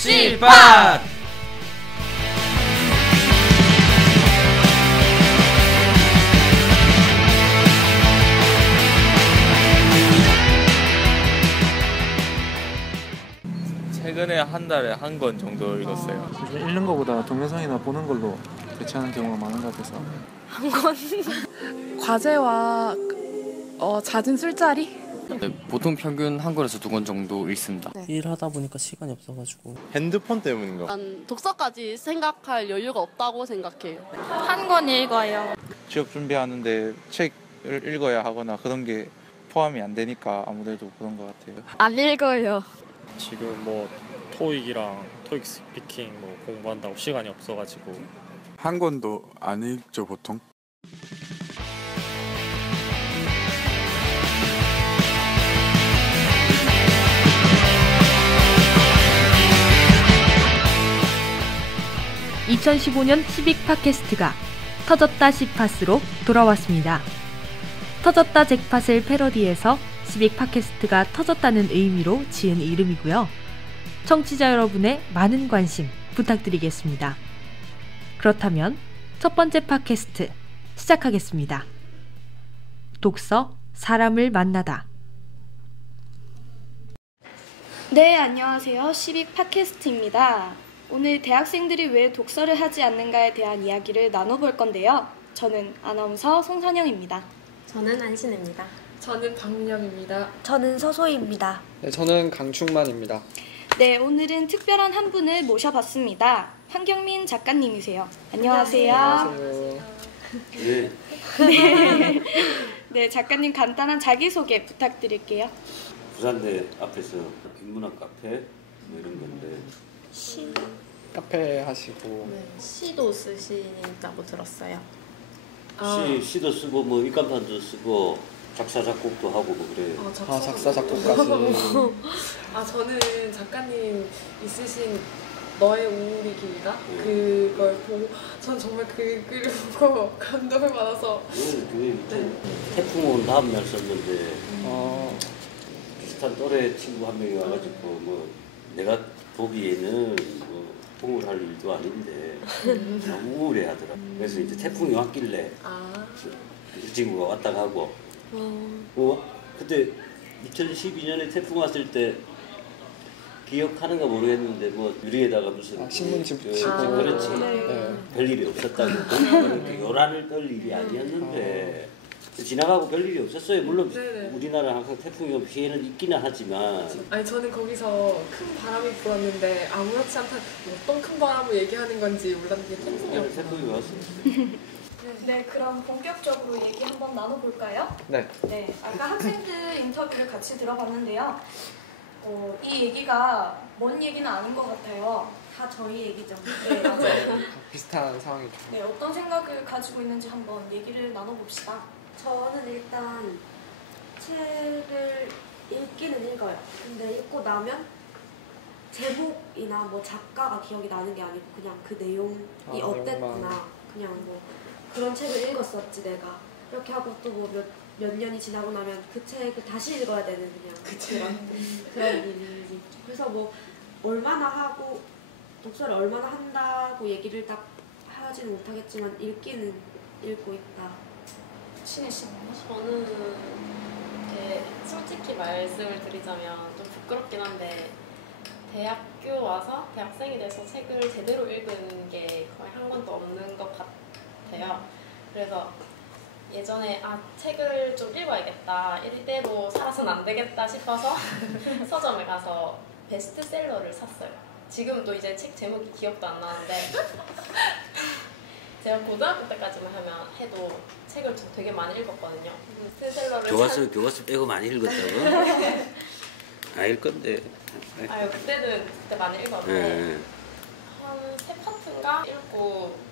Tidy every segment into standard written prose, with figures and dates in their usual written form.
씨팟! 최근에 한 달에 한 권 정도 읽었어요. 읽는 것보다 동영상이나 보는 걸로 대체하는 경우가 많은 것 같아서. 한 권? 과제와 잦은 술자리? 네, 보통 평균 한 권에서 두 권 정도 읽습니다. 네. 일하다 보니까 시간이 없어가지고. 핸드폰 때문인가? 난 독서까지 생각할 여유가 없다고 생각해요. 한 권 읽어요. 취업 준비하는데 책을 읽어야 하거나 그런 게 포함이 안 되니까 아무래도 그런 것 같아요. 안 읽어요. 지금 뭐 토익이랑 토익 스피킹 뭐 공부한다고 시간이 없어가지고. 한 권도 안 읽죠 보통? (2015년) 시빅 팟캐스트가 터졌다 씨팟으로 돌아왔습니다. 터졌다 잭팟을 패러디해서 시빅 팟캐스트가 터졌다는 의미로 지은 이름이고요. 청취자 여러분의 많은 관심 부탁드리겠습니다. 그렇다면 첫 번째 팟캐스트 시작하겠습니다. 독서 사람을 만나다. 네, 안녕하세요. 시빅 팟캐스트입니다. 오늘 대학생들이 왜 독서를 하지 않는가에 대한 이야기를 나눠볼 건데요. 저는 아나운서 송선영입니다. 저는 안신혜입니다. 저는 박민영입니다. 저는 서소희입니다. 네, 저는 강충만입니다. 네, 오늘은 특별한 한 분을 모셔봤습니다. 황경민 작가님이세요. 안녕하세요. 안녕하세요. 네. 네, 작가님 간단한 자기소개 부탁드릴게요. 부산대 앞에서 인문학 카페 뭐 이런 건데. 시 카페 하시고. 네, 시도 쓰신다고 들었어요. 시도 쓰고 뭐 입간판도 쓰고 작사 작곡도 하고 뭐 그래요. 작사 작곡까지. 저는 작가님 있으신 너의 우울이 길다? 그걸 보고 전 정말 그 글을 보고 감동을 받아서 태풍 온 다음 날 썼는데 비슷한 또래 친구 한 명이 와가지고 뭐 내가 보기에는 뭐 우울할 일도 아닌데 너무 우울해 하더라. 그래서 이제 태풍이 왔길래 그 친구가 왔다 가고 그때 2012년에 태풍 왔을 때 기억하는가 모르겠는데 뭐 유리에다가 무슨 신문지 붙이고 그렇지. 네. 별일이 없었다고. 그렇게 요란을 떨 일이 아니었는데 지나가고 별일이 없었어요. 물론 우리나라 항상 태풍이 오면 피해는 있기는 하지만 아니 저는 거기서 큰 바람이 불었는데 아무렇지 않다 어떤 큰 바람을 얘기하는 건지 몰랐는데 태풍이 왔어요. 네, 그럼 본격적으로 얘기 한번 나눠볼까요? 네. 네, 아까 학생들 인터뷰를 같이 들어봤는데요. 이 얘기가 먼 얘기는 아닌 것 같아요. 다 저희 얘기죠. 네, 맞아요. 비슷한 상황이죠. 네, 어떤 생각을 가지고 있는지 한번 얘기를 나눠봅시다. 저는 일단 책을 읽기는 읽어요. 근데 읽고 나면 제목이나 뭐 작가가 기억이 나는 게 아니고 그냥 그 내용이 어땠구나. 그냥 뭐 그런 책을 읽었었지 내가. 이렇게 하고 또 뭐 몇 년이 지나고 나면 그 책을 다시 읽어야 되는 그런 일이지. 그래서 뭐 얼마나 하고 독서를 얼마나 한다고 얘기를 딱 하지는 못하겠지만 읽기는 읽고 있다. 신혜 씨는요? 저는 솔직히 말씀을 드리자면 좀 부끄럽긴 한데 대학교 와서 대학생이 돼서 책을 제대로 읽은 게 거의 한 권도 없는 것 같아요. 그래서 예전에 책을 좀 읽어야겠다, 이대로 살아서는 안 되겠다 싶어서 서점에 가서 베스트셀러를 샀어요. 지금 또 이제 책 제목이 기억도 안 나는데 제가 고등학교 때까지만 해도 책을 되게 많이 읽었거든요. 베스트셀러를 교과서 빼고 많이 읽었다고? 아닐 건데. 그때 많이 읽었는데 한 3파트인가 읽고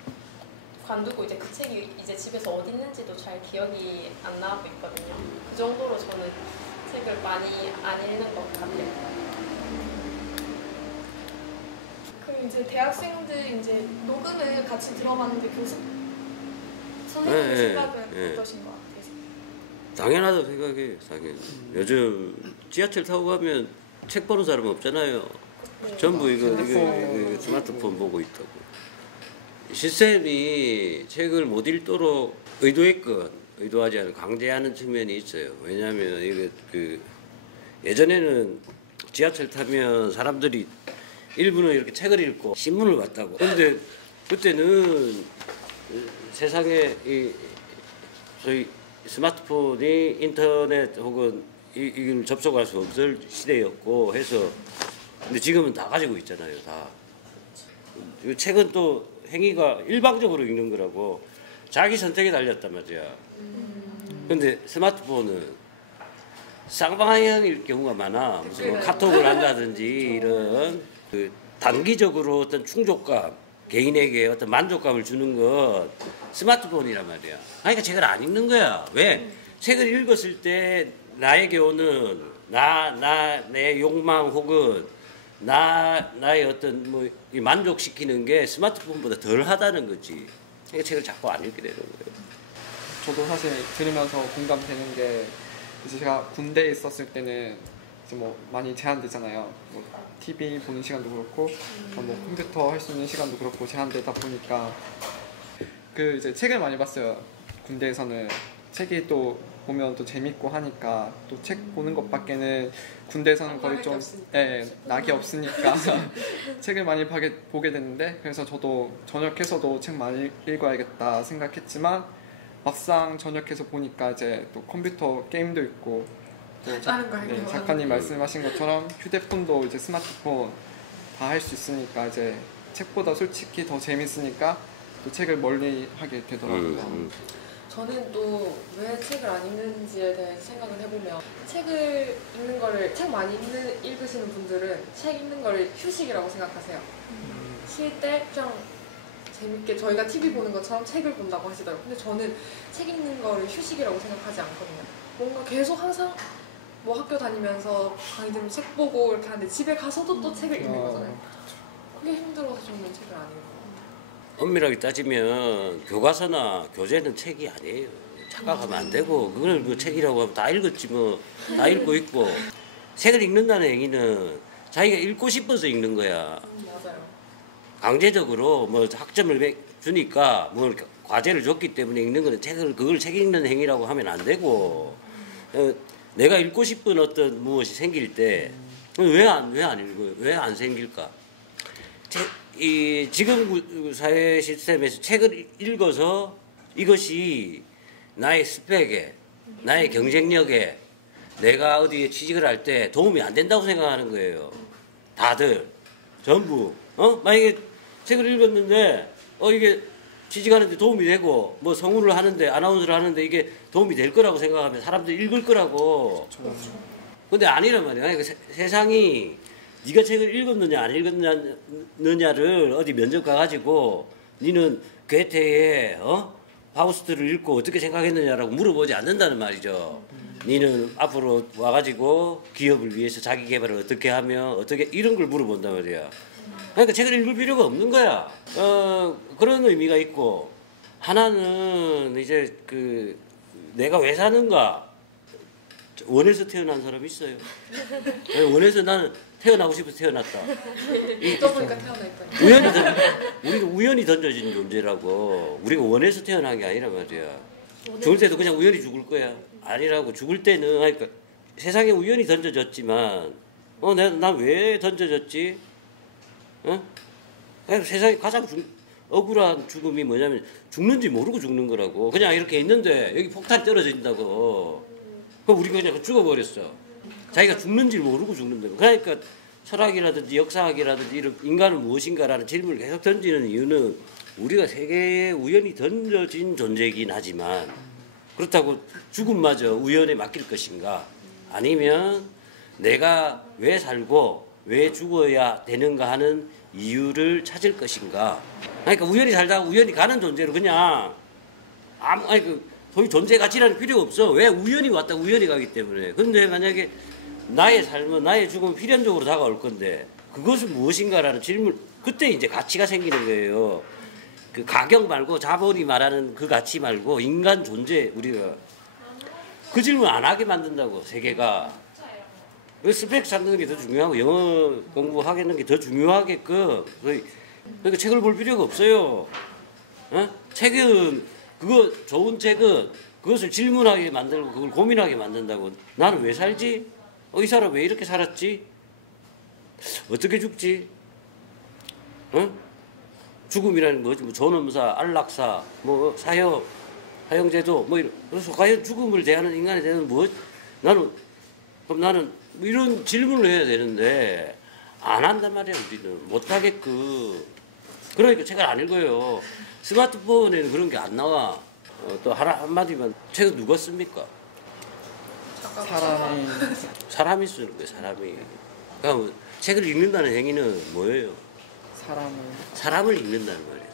관두고 이제 그 책이 이제 집에서 어디 있는지도 잘 기억이 안 나고 있거든요. 그 정도로 저는 책을 많이 안 읽는 것 같아요. 그럼 이제 대학생들 이제 녹음을 같이 들어봤는데 선생님 생각은 어떠신 것 같아요? 당연하다고 생각해요. 당연히. 요즘 지하철 타고 가면 책 보는 사람 없잖아요. 전부 이거 스마트폰 보고 있다고. 시스템이 책을 못 읽도록 의도하지 않은 강제하는 측면이 있어요. 왜냐하면 이게 예전에는 지하철 타면 사람들이 일부는 이렇게 책을 읽고 신문을 봤다고. 근데 그때는 세상에 저희 스마트폰이 인터넷 혹은 이걸 접속할 수 없을 시대였고 해서 근데 지금은 다 가지고 있잖아요. 다. 이 책은 또 행위가 일방적으로 읽는 거라고 자기 선택에 달렸단 말이야. 근데 스마트폰은 쌍방향일 경우가 많아. 무슨 뭐 카톡을 한다든지 이런 단기적으로 어떤 충족감, 개인에게 어떤 만족감을 주는 건 스마트폰이란 말이야. 그러니까 책을 안 읽는 거야. 왜? 책을 읽었을 때 나에게 오는 내 욕망 혹은 나의 어떤 뭐 만족시키는 게 스마트폰보다 덜 하다는 거지. 그러니까 책을 자꾸 안 읽게 되는 거예요. 저도 사실 들으면서 공감되는 게 이제 제가 군대에 있었을 때는 이제 뭐 많이 제한되잖아요. 뭐 TV 보는 시간도 그렇고 뭐 컴퓨터 할 수 있는 시간도 그렇고 제한되다 보니까 이제 책을 많이 봤어요. 군대에서는 책이 또 보면 또 재밌고 하니까 또 책 보는 것밖에는 군대에서는 거의 좀 낙이 없으니까 책을 많이 보게 됐는데 그래서 저도 전역해서도 책 많이 읽어야겠다 생각했지만 막상 전역해서 보니까 이제 또 컴퓨터 게임도 있고 또 작가님 말씀하신 것처럼 휴대폰도 이제 스마트폰 다 할 수 있으니까 이제 책보다 솔직히 더 재밌으니까 또 책을 멀리 하게 되더라고요. 저는 또 왜 책을 안 읽는지에 대해 생각을 해보면 책 많이 읽으시는 분들은 책 읽는 거를 휴식이라고 생각하세요. 쉴 때 그냥 재밌게 저희가 TV 보는 것처럼 책을 본다고 하시더라고요. 근데 저는 책 읽는 거를 휴식이라고 생각하지 않거든요. 뭔가 계속 항상 뭐 학교 다니면서 강의 들으면 책 보고 이렇게 하는데 집에 가서도 또 책을 읽는 거잖아요. 그게 힘들어서 저는 책을 안 읽어요. 엄밀하게 따지면 교과서나 교재는 책이 아니에요. 착각하면 안 되고 그걸 뭐 책이라고 하면 다 읽었지 뭐. 다 읽고 있고 책을 읽는다는 행위는 자기가 읽고 싶어서 읽는 거야. 맞아요. 강제적으로 뭐 학점을 주니까 뭐 과제를 줬기 때문에 읽는 거는 그걸 책 읽는 행위라고 하면 안 되고 내가 읽고 싶은 어떤 무엇이 생길 때 왜 안 읽어요? 왜 안 생길까? 지금 사회 시스템에서 책을 읽어서 이것이 나의 스펙에, 나의 경쟁력에 내가 어디에 취직을 할 때 도움이 안 된다고 생각하는 거예요. 다들 전부 만약에 책을 읽었는데 이게 취직하는데 도움이 되고 뭐 성우를 하는데 아나운서를 하는데 이게 도움이 될 거라고 생각하면 사람들이 읽을 거라고. 근데 아니란 말이야. 그러니까 세상이 네가 책을 읽었느냐 안 읽었느냐를 어디 면접 가가지고 니는 괴테의 파우스트를 읽고 어떻게 생각했느냐라고 물어보지 않는다는 말이죠. 니는 앞으로 와가지고 기업을 위해서 자기 개발을 어떻게 하며 어떻게 이런 걸 물어본단 말이야. 그러니까 책을 읽을 필요가 없는 거야. 그런 의미가 있고 하나는 이제 내가 왜 사는가 원해서 태어난 사람 있어요. 원해서 나는 태어나고 싶어서 태어났다. 읽다 보니까 태어났다. 우리도 우연히 던져진 존재라고. 우리가 원해서 태어난 게 아니란 말이야. 죽을 때도 그냥 우연히 죽을 거야. 아니라고. 죽을 때는 그러니까 세상에 우연히 던져졌지만 난 왜 던져졌지? 세상에 가장 억울한 죽음이 뭐냐면 죽는지 모르고 죽는 거라고. 그냥 이렇게 있는데 여기 폭탄이 떨어진다고. 그럼 우리가 그냥 죽어버렸어. 자기가 죽는지 모르고 죽는다고. 그러니까 철학이라든지 역사학이라든지 이런 인간은 무엇인가라는 질문을 계속 던지는 이유는 우리가 세계에 우연히 던져진 존재이긴 하지만 그렇다고 죽음마저 우연에 맡길 것인가? 아니면 내가 왜 살고 왜 죽어야 되는가 하는 이유를 찾을 것인가? 그러니까 우연히 살다가 우연히 가는 존재로 그냥 소위 존재 가치라는 필요가 없어. 왜? 우연히 왔다 우연히 가기 때문에. 근데 만약에 나의 삶은 나의 죽음은 필연적으로 다가올 건데 그것은 무엇인가라는 질문, 그때 이제 가치가 생기는 거예요. 가격 말고 자본이 말하는 그 가치 말고 인간 존재, 우리가 그 질문 안 하게 만든다고. 세계가 그 스펙 쌓는 게 더 중요하고 영어 공부하겠는 게 더 중요하게끔 그러니까 책을 볼 필요가 없어요. 어? 책은 그거 좋은 책은 그것을 질문하게 만들고 그걸 고민하게 만든다고. 나는 왜 살지? 이 사람 왜 이렇게 살았지? 어떻게 죽지? 어? 죽음이라는 뭐지? 뭐 존엄사, 안락사, 뭐 사형, 사형제도 뭐 이런. 그래서 과연 죽음을 대하는 인간에 대해서 뭐 나는 이런 질문을 해야 되는데 안 한단 말이야. 우리는 못 하겠고. 그러니까 책을 안 읽어요. 스마트폰에는 그런 게 안 나와. 또 한마디만 책은 누가 씁니까? 사람이 쓰는 거예요. 사람이. 그러니까 뭐 책을 읽는다는 행위는 뭐예요? 사람을 읽는다는 말이에요.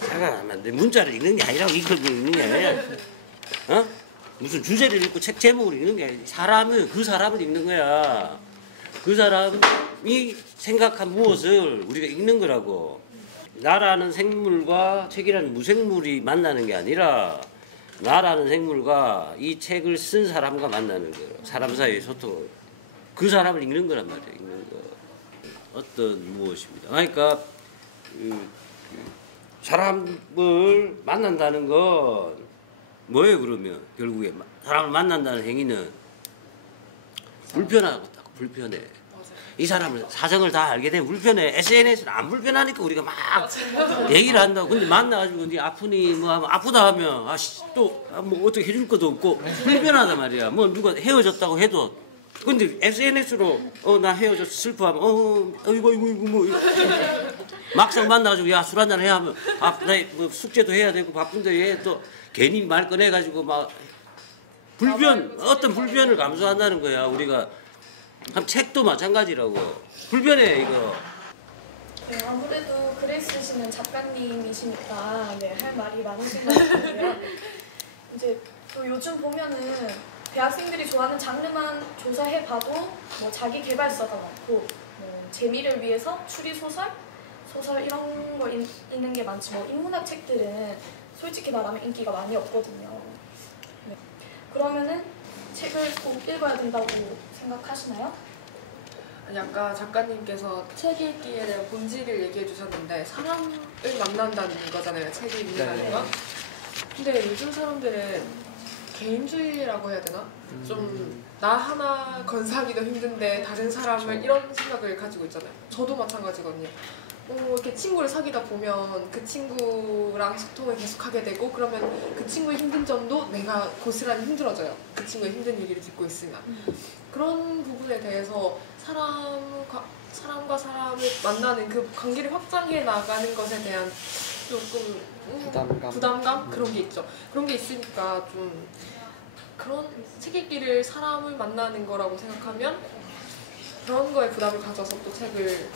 잠깐만, 문자를 읽는 게 아니라 이걸 읽는 게 아니라, 어? 무슨 주제를 읽고 책 제목을 읽는 게 아니라 그 사람을 읽는 거야. 그 사람이 생각한 무엇을 우리가 읽는 거라고. 나라는 생물과 책이라는 무생물이 만나는 게 아니라 나라는 생물과 이 책을 쓴 사람과 만나는 거예요. 사람 사이의 소통을. 그 사람을 읽는 거란 말이에요. 읽는 거. 어떤 무엇입니다. 그러니까 사람을 만난다는 건 뭐예요? 그러면 결국에 사람을 만난다는 행위는 불편하고 불편해. 이 사람을 사정을 다 알게 되면 불편해. SNS는 안 불편하니까 우리가 막 얘기를 한다고. 근데 만나가지고 니 아프니 뭐 하면 아프다 하면 또 뭐 어떻게 해줄 것도 없고 불편하단 말이야. 뭐 누가 헤어졌다고 해도. 근데 SNS로 나 헤어졌어 슬퍼하면 이거 뭐 막상 만나가지고 야 술 한잔 해 하면 나 뭐 숙제도 해야 되고 바쁜데 얘 또 괜히 말 꺼내가지고 막 어떤 불편을 감수한다는 거야. 우리가 한 책도 마찬가지라고. 불편해 이거. 네, 아무래도 글을 쓰시는 작가님이시니까 할 말이 많으신 것 같은데요. 이제 또 요즘 보면은 대학생들이 좋아하는 장르만 조사해봐도 뭐 자기 개발서가 많고 뭐 재미를 위해서 추리 소설 이런 거 읽는 게 많지. 뭐 인문학 책들은 솔직히 말하면 인기가 많이 없거든요. 네. 그러면은 책을 꼭 읽어야 된다고 생각하시나요? 아니, 아까 작가님께서 책 읽기에 대한 본질을 얘기해 주셨는데 사람을 만난다는 거잖아요. 책을 읽는다는 건. 근데 요즘 사람들은 개인주의라고 해야 되나? 좀 나 하나 건사하기도 힘든데 다른 사람을 이런 생각을 가지고 있잖아요. 저도 마찬가지거든요. 이렇게 친구를 사귀다 보면 그 친구랑 소통을 계속하게 되고 그러면 그 친구의 힘든 점도 내가 고스란히 힘들어져요. 그 친구의 힘든 얘기를 듣고 있으면. 그런 부분에 대해서 사람과 사람을 만나는 그 관계를 확장해 나가는 것에 대한 조금 부담감? 그런 게 있죠. 그런 게 있으니까 좀 그런 책 읽기를 사람을 만나는 거라고 생각하면 그런 거에 부담을 가져서 또 책을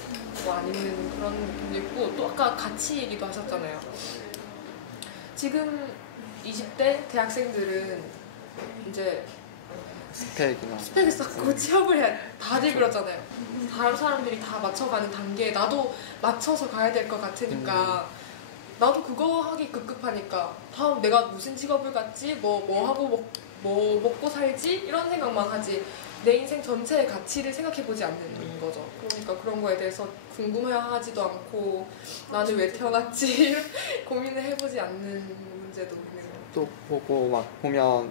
안 읽는 그런 느낌도 있고 또 아까 가치 얘기도 하셨잖아요. 지금 20대 대학생들은 이제 스펙을 쌓고 취업을 해야 다들 그러잖아요. 다른 사람들이 다 맞춰가는 단계에 나도 맞춰서 가야 될 것 같으니까 나도 그거 하기 급급하니까 다음 내가 무슨 직업을 갖지 뭐 하고 뭐 먹고 살지 이런 생각만 하지 내 인생 전체의 가치를 생각해보지 않는 거죠. 그러니까 그런 거에 대해서 궁금해하지도 않고 나는 왜 태어났지 고민을 해보지 않는 문제도 있는 거. 또 보고 막 보면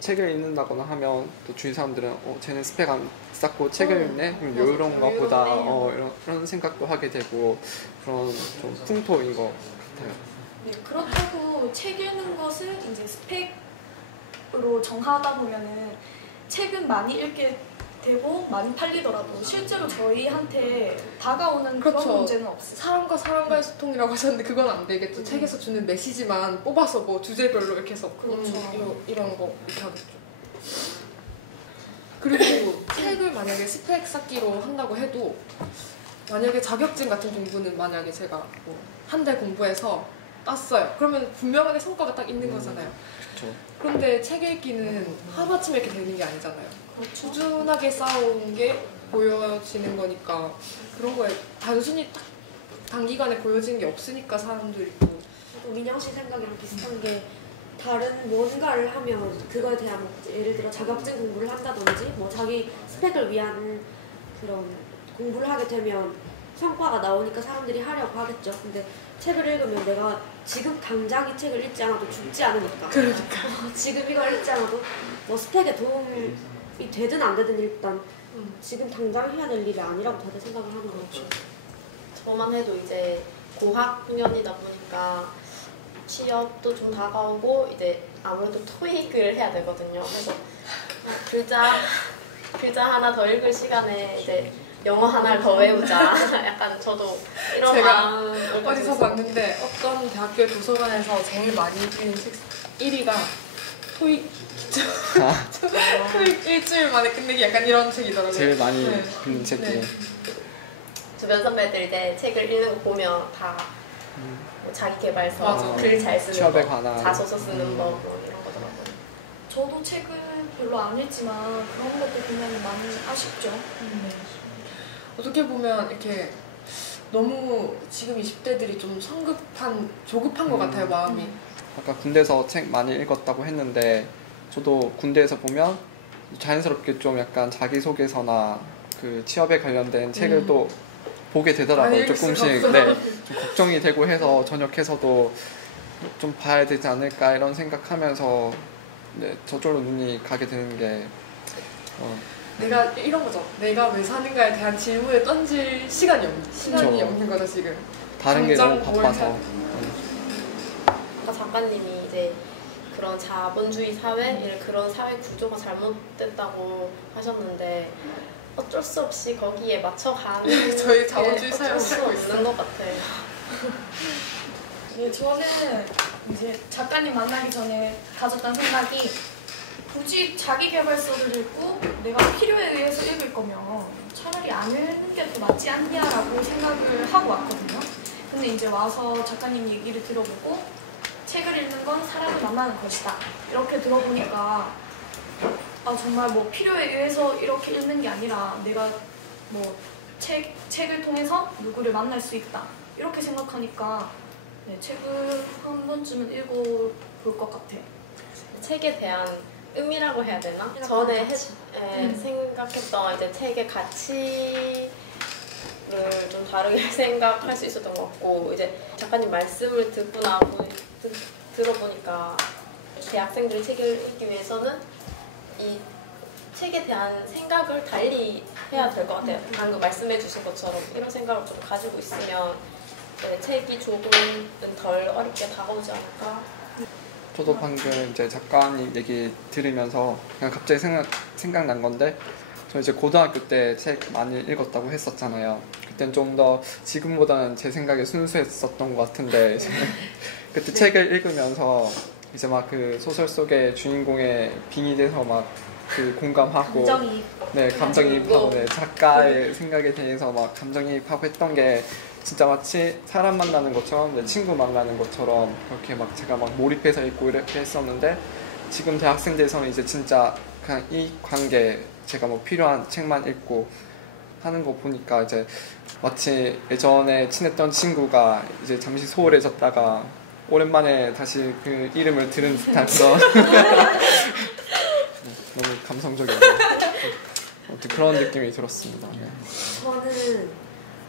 책을 읽는다거나 하면 또 주위 사람들은 쟤는 스펙 안 쌓고 책을 읽네? 그럼 여유로운가 보다 이런 생각도 하게 되고 그런 좀 풍토인 것 같아요. 네, 그렇다고 책 읽는 것을 이제 스펙으로 정하다 보면은 책은 많이 읽게 되고 많이 팔리더라도 실제로 저희한테 다가오는 그렇죠. 그런 문제는 없어요. 사람과 사람과의 소통이라고 하셨는데 그건 안 되겠죠. 책에서 주는 메시지만 뽑아서 뭐 주제별로 이렇게 해서 이런 거 이렇게 하겠죠. 그리고 책을 만약에 스펙 쌓기로 한다고 해도 만약에 자격증 같은 공부는 만약에 제가 뭐 한 달 공부해서 땄어요. 그러면 분명하게 성과가 딱 있는 거잖아요. 그렇죠. 그런데 책 읽기는 하루아침에 이렇게 되는 게 아니잖아요. 그렇죠. 꾸준하게 쌓아온 게 보여지는 거니까 그런 거에 단순히 딱 단기간에 보여지는 게 없으니까 사람들이 또 민영 씨 생각이랑 비슷한 게 다른 뭔가를 하면 그거에 대한 예를 들어 자격증 공부를 한다든지 뭐 자기 스펙을 위한 그런 공부를 하게 되면 성과가 나오니까 사람들이 하려고 하겠죠. 근데 책을 읽으면 내가 지금 당장 이 책을 읽지 않아도 죽지 않으니까. 그러니까. 지금 이걸 읽지 않아도 뭐 스펙에 도움이 되든 안 되든 일단 지금 당장 해야 될 일이 아니라고 다들 생각을 하는 거죠. 저만 해도 이제 고학년이다 보니까 취업도 좀 다가오고 이제 아무래도 토익을 해야 되거든요. 그래서 글자 하나 더 읽을 시간에 이제 영어 하나를 더 외우자. 약간 저도 이런 제가 마음을 어디서 봤는데 어떤 대학교 도서관에서 제일 많이 읽는 책 1위가 토익 토익 일주일 만에 끝내기 약간 이런 책이더라고요. 제일 많이 네. 읽는 책이. 네. 주변 선배들 이제 책을 읽는 거 보면 다 뭐 자기계발서, 맞아. 글 잘 쓰는 취업에 법, 관한. 자소서 쓰는 법 뭐 이런 거더라고요. 저도 책은 별로 안 읽지만 그런 것도 보면 많이 아쉽죠. 네. 어떻게 보면 이렇게 너무 지금 20대들이 좀 조급한 것 같아요, 마음이. 아까 군대에서 책 많이 읽었다고 했는데 저도 군대에서 보면 자연스럽게 좀 약간 자기소개서나 그 취업에 관련된 책을 또 보게 되더라고요. 조금씩 좀 걱정이 되고 해서 전역해서도 좀 봐야 되지 않을까 이런 생각하면서 저절로 눈이 가게 되는 게 내가 이런 거죠. 내가 왜 사는가에 대한 질문을 던질 시간이 없는 거죠 지금. 다른 게 너무 바빠서. 아까 작가님이 이제 그런 자본주의 사회, 그런 사회 구조가 잘못됐다고 하셨는데 어쩔 수 없이 거기에 맞춰가는 저희 자본주의 어쩔 사회를 수 살고 없는 있어요. 것 같아요. 네, 저는 이제 작가님 만나기 전에 가졌던 생각이 굳이 자기계발서를 읽고 내가 필요에 의해서 읽을 거면 차라리 안 읽는 게 더 낫지 않냐라고 생각을 하고 왔거든요. 근데 이제 와서 작가님 얘기를 들어보고 책을 읽는 건 사람을 만나는 것이다. 이렇게 들어보니까 정말 뭐 필요에 의해서 이렇게 읽는 게 아니라 내가 뭐 책을 통해서 누구를 만날 수 있다. 이렇게 생각하니까 네, 책을 한 번쯤은 읽어볼 것 같아요. 책에 대한 의미라고 해야 되나? 전에 생각했던 이제 책의 가치를 좀 다르게 생각할 수 있었던 것 같고 이제 작가님 말씀을 들어보니까 대학생들이 책을 읽기 위해서는 이 책에 대한 생각을 달리 해야 될 것 같아요. 방금 말씀해 주신 것처럼 이런 생각을 좀 가지고 있으면 책이 조금은 덜 어렵게 다가오지 않을까? 저도 방금 이제 작가님 얘기 들으면서 그냥 갑자기 생각난 건데 저 이제 고등학교 때 책 많이 읽었다고 했었잖아요. 그땐 좀 더 지금보다는 제 생각에 순수했었던 것 같은데 이제 그때 책을 읽으면서 이제 막 그 소설 속의 주인공의 빙의 돼서 막 그 공감하고 감정이입하고 작가의 생각에 대해서 막 감정이입하고 했던 게 진짜 마치 사람 만나는 것처럼 내 친구 만나는 것처럼 그렇게 막 제가 막 몰입해서 읽고 이렇게 했었는데 지금 대학생들에서는 이제 진짜 그냥 이 관계 제가 뭐 필요한 책만 읽고 하는 거 보니까 이제 마치 예전에 친했던 친구가 이제 잠시 소홀해졌다가 오랜만에 다시 그 이름을 들은 듯한 그런 너무 감성적이고 그런 느낌이 들었습니다. 저는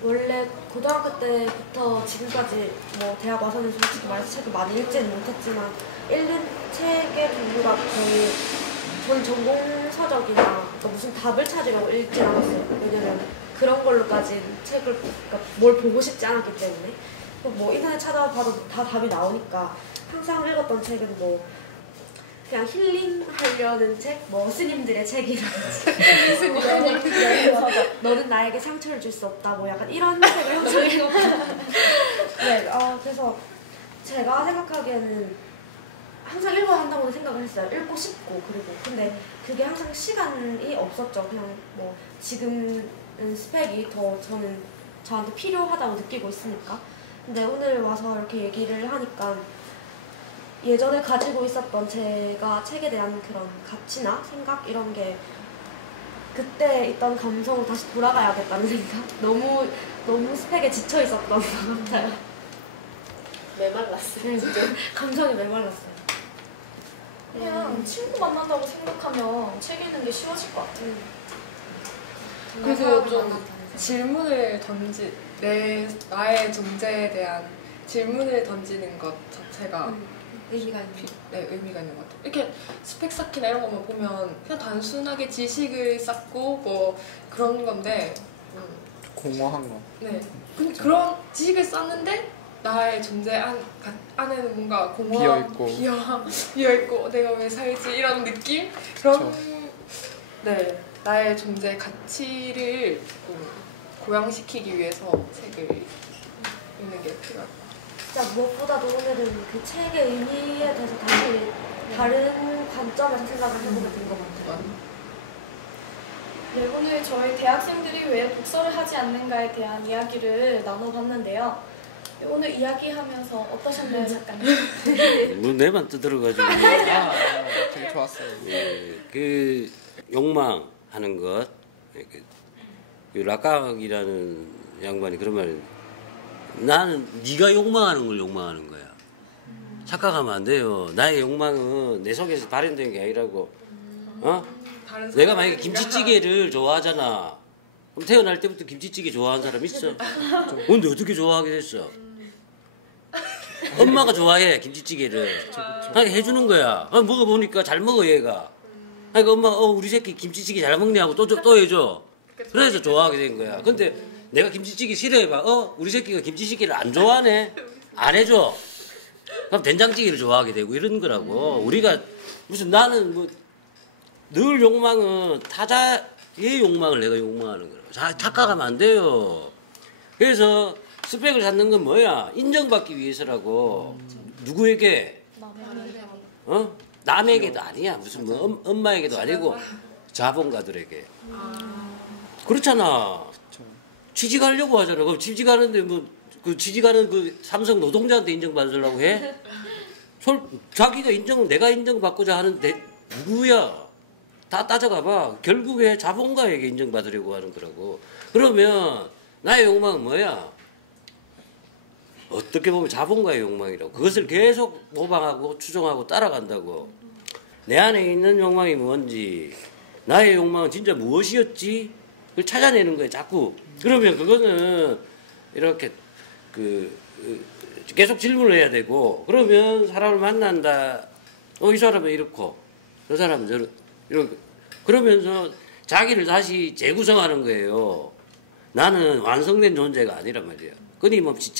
원래 고등학교 때부터 지금까지 뭐 대학 와서는 솔직히 말해서 책을 많이 읽지는 못했지만 읽는 책의 종류가 거의 전 전공 서적이나 그러니까 무슨 답을 찾으려고 읽진 않았어요. 왜냐면 그런 걸로까지 책을 그러니까 뭘 보고 싶지 않았기 때문에 뭐 인터넷 찾아봐도 다 답이 나오니까 항상 읽었던 책은 뭐 그냥 힐링하려는 책, 뭐 스님들의 책이라든지 너는 나에게 상처를 줄 수 없다 뭐 약간 이런 책을 항상 읽었거든요. 네, 그래서 제가 생각하기에는 항상 읽어야 한다고 생각을 했어요. 읽고 싶고 그리고 근데 그게 항상 시간이 없었죠. 그냥 뭐 지금은 스펙이 더 저한테 필요하다고 느끼고 있으니까. 근데 오늘 와서 이렇게 얘기를 하니까 예전에 가지고 있었던 제가 책에 대한 그런 가치나 생각 이런 게 그때 있던 감성으로 다시 돌아가야겠다는 생각? 너무 스펙에 지쳐 있었던 것 같아요. 메말랐어요. 진짜 감성이 메말랐어요. 그냥 친구 만난다고 생각하면 책 읽는 게 쉬워질 것 같아요. 그리고 좀 질문을 나의 존재에 대한 질문을 던지는 것 자체가 의미가 있는 네, 의미가 있는 것 같아요. 이렇게 스펙 쌓기나 이런 것만 보면 그냥 단순하게 지식을 쌓고 뭐 그런 건데 공허한 거. 네. 그런 지식을 쌓는데 나의 존재 안에는 뭔가 비어있고 내가 왜 살지 이런 느낌? 그런 네, 나의 존재 가치를 고양시키기 위해서 책을 읽는 게 필요할 것 같아요. 진짜 무엇보다도 오늘은 그 책의 의미에 대해서 다시 다른 관점에서 생각을 해보게 된 것 같아요. 네, 오늘 저희 대학생들이 왜 독서를 하지 않는가에 대한 이야기를 나눠봤는데요. 네, 오늘 이야기하면서 어떠셨나요, 작가님? 뭐 내만 떠들어가지고. 되게 좋았어요. 그 욕망하는 것, 그 락각이라는 양반이 그런 말. 나는 네가 욕망하는 걸 욕망하는 거야. 착각하면 안 돼요. 나의 욕망은 내 속에서 발현된 게 아니라고. 내가 만약에 김치찌개를 좋아하잖아. 그럼 태어날 때부터 김치찌개 좋아하는 사람 있어? 근데 어떻게 좋아하게 됐어? 엄마가 좋아해 김치찌개를. 그러니까 해주는 거야. 먹어보니까 잘 먹어 얘가. 그러니까 엄마가 우리 새끼 김치찌개 잘 먹네 하고 또 해줘. 그래서 좋아하게 된 거야. 근데 내가 김치찌개 싫어해봐. 우리 새끼가 김치찌개를 안 좋아하네. 안 해줘. 그럼 된장찌개를 좋아하게 되고 이런 거라고. 우리가 무슨 나는 뭐 늘 욕망은 타자의 욕망을 내가 욕망하는 거라고. 착각하면 안 돼요. 그래서 스펙을 찾는 건 뭐야? 인정받기 위해서라고. 누구에게? 남에게도 아니야. 무슨 뭐 엄마에게도 아니고 자본가들에게. 그렇잖아. 취직하려고 하잖아. 그럼 취직하는데 뭐 그 취직하는 그 삼성 노동자한테 인정받으려고 해? 자기가 내가 인정받고자 하는데 누구야? 다 따져가봐. 결국에 자본가에게 인정받으려고 하는 거라고. 그러면 나의 욕망은 뭐야? 어떻게 보면 자본가의 욕망이라고. 그것을 계속 모방하고 추종하고 따라간다고. 내 안에 있는 욕망이 뭔지, 나의 욕망은 진짜 무엇이었지? 그걸 찾아내는 거예요, 자꾸. 그러면 그거는 이렇게 계속 질문을 해야 되고, 그러면 사람을 만난다. 이 사람은 이렇고, 저 사람은 이렇게. 그러면서 자기를 다시 재구성하는 거예요. 나는 완성된 존재가 아니란 말이야. 끊임없이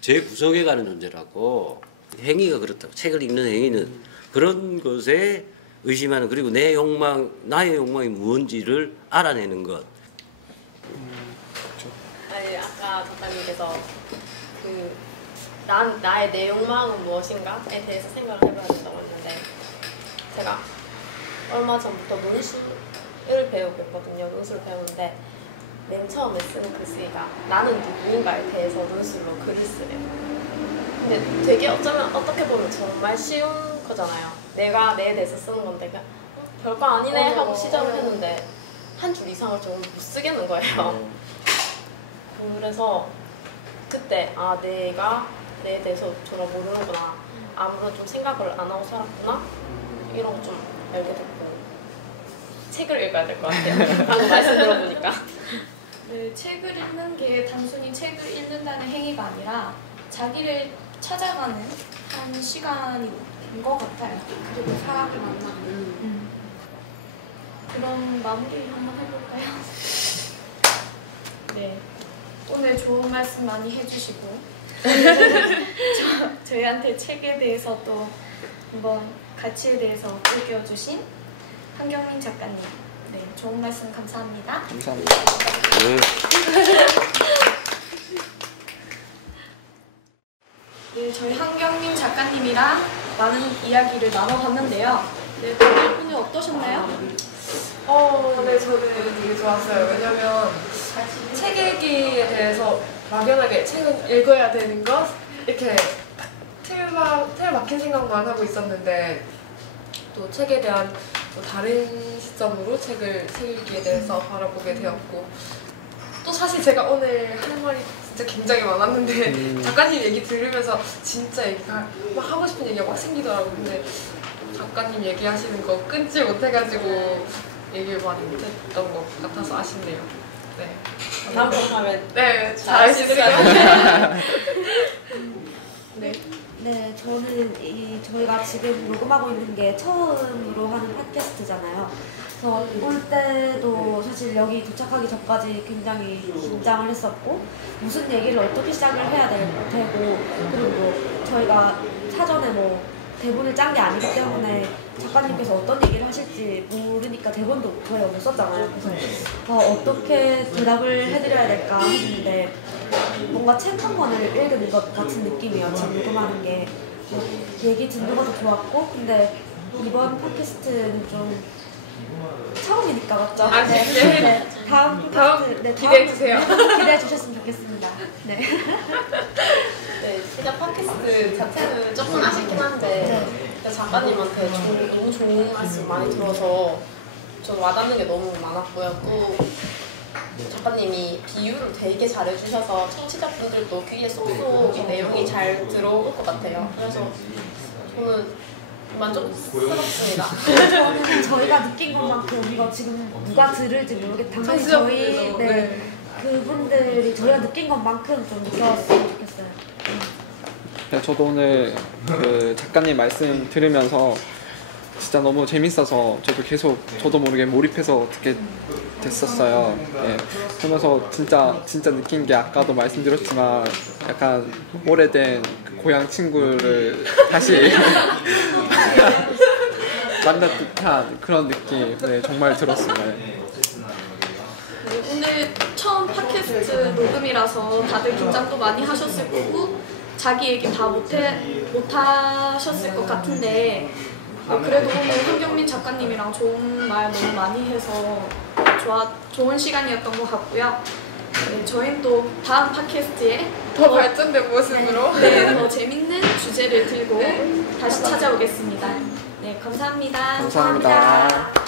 재구성해가는 존재라고. 행위가 그렇다고. 책을 읽는 행위는 그런 것에 의심하는, 그리고 나의 욕망이 무엇인지를 알아내는 것. 아니, 아까 작가님께서 나의 내 욕망은 무엇인가에 대해서 생각을 해봐야 된다고 했는데, 제가 얼마 전부터 논술을 배우고 있거든요. 논술을 배우는데 맨 처음에 쓰는 글쓰기가 나는 누구인가에 대해서 논술로 글을 쓰래요. 근데 되게 어떻게 보면 정말 쉬운 거잖아요. 내가 내에 대해서 쓰는 건데 그냥 별거 아니네 하고 시작을 했는데 한 줄 이상을 정말 못 쓰겠는 거예요. 그래서 그때 내가 내에 대해서 전혀 모르는구나, 아무런 좀 생각을 안 하고 살았구나, 이런 거 좀 알게 됐고 책을 읽어야 될 것 같아요. 방금 말씀 들어보니까. 네, 책을 읽는 게 단순히 책을 읽는다는 행위가 아니라 자기를 찾아가는 한 시간이 된 것 같아요. 그리고 사람을 만나는. 그럼 마무리 한번 해볼까요? 네, 오늘 좋은 말씀 많이 해주시고 저희한테 책에 대해서 또 한번 가치에 대해서 일깨워주신 한경민 작가님, 네, 좋은 말씀 감사합니다. 감사합니다. 네, 저희 한경민 작가님이랑 많은 이야기를 나눠봤는데요. 네, 오늘 어떠셨나요? 네, 저는 되게 좋았어요. 왜냐면 책 읽기에 대해서 막연하게 책은 읽어야 되는 것? 이렇게 틀 막힌 생각만 하고 있었는데, 또 책에 대한 또 다른 시점으로 책 읽기에 대해서 바라보게 되었고, 또 사실 제가 오늘 할 말이 진짜 굉장히 많았는데 작가님 얘기 들으면서 진짜 막 하고 싶은 얘기가 막 생기더라고요. 근데 작가님 얘기하시는 거 끊지 못해가지고 얘기를 많이 못했던 것 같아서 아쉽네요. 네. 다음번 하면 네, 잘하시더라고요. 네. 네, 저는 저희가 지금 녹음하고 있는 게 처음으로 하는 팟캐스트잖아요. 그래서 올 때도 사실 여기 도착하기 전까지 굉장히 긴장을 했었고 무슨 얘기를 어떻게 시작을 해야 되고 그리고 저희가 사전에 뭐 대본을 짠 게 아니기 때문에 작가님께서 어떤 얘기를 하실지 모르니까 대본도 저희가 못 썼잖아요. 그래서 어떻게 대답을 해드려야 될까 했는데 뭔가 책 한 권을 읽은 것 같은 느낌이에요. 지금 녹음하는 게 얘기 듣는 것도 좋았고 근데 이번 팟캐스트는 좀 처음이니까 맞죠? 아, 네. 네. 네. 다음 팟캐스트 기대해 주세요. 기대해 주셨으면 좋겠습니다. 네. 네, 진짜 팟캐스트 자체는 조금 아쉽긴 한데 작가님한테 너무 좋은 말씀 많이 들어서 좀 와닿는 게 너무 많았고요. 또 작가님이 비유를 되게 잘해주셔서 청취자분들도 귀에 쏙쏙 이 내용이 잘 들어올 것 같아요. 그래서 저는 만족스럽습니다. 저는 저희가 느낀 것만큼 이거 지금 누가 들을지 모르겠다. 당연히 저희 그분들이 저희가 느낀 것만큼 좀 들었으면 좋겠어요. 네, 저도 오늘 그 작가님 말씀 들으면서 진짜 너무 재밌어서 저도 모르게 몰입해서 듣게 됐었어요. 네, 그러면서 진짜 느낀 게 아까도 말씀드렸지만 약간 오래된 그 고향 친구를 다시 만난 듯한 그런 느낌 정말 들었습니다. 네, 오늘 처음 팟캐스트 녹음이라서 다들 긴장도 많이 하셨을 거고 자기 얘기 다 못하셨을 것 같은데 그래도 오늘 한경민 작가님이랑 좋은 말 너무 많이 해서 좋은 시간이었던 것 같고요. 네, 저희는 또 다음 팟캐스트에 더 발전된 모습으로 더 재밌는 주제를 들고 다시 찾아오겠습니다. 네, 감사합니다. 감사합니다.